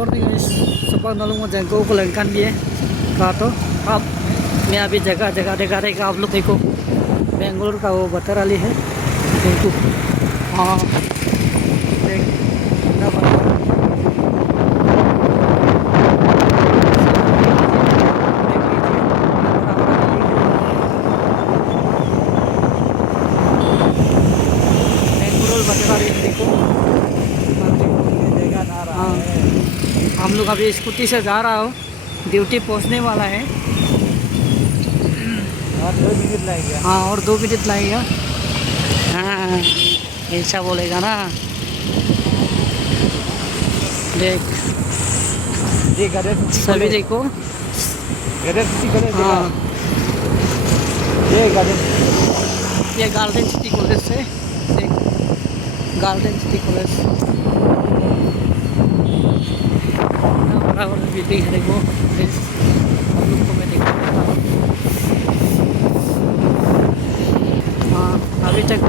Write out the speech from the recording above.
Morning guys. सुबह नालों में जंगल को लंकन दिए कहा तो अब मैं अभी जगह जगह दिखा रहेगा। आप लोग देखो बेंगलोर का वो बतराली है, देखो। हाँ देख कितना बड़ा बेंगलोर बतराली देखो। हाँ हम लोग अभी स्कूटी से जा रहा हो, ड्यूटी पहुंचने वाला है। और 2 मिनट लगेगा। हाँ और 2 मिनट लगेगा। हाँ ऐसा बोलेगा ना। देख ये गणेश सभी देखो। कॉलेज हाँ ये गणेश ये गार्डन सिटी कॉलेज से देख, गार्डन सिटी कॉलेज बड़ा बड़ा बिल्डिंग है देखो। हम लोग को मैं दिखा देता हूँ। हाँ अभी तक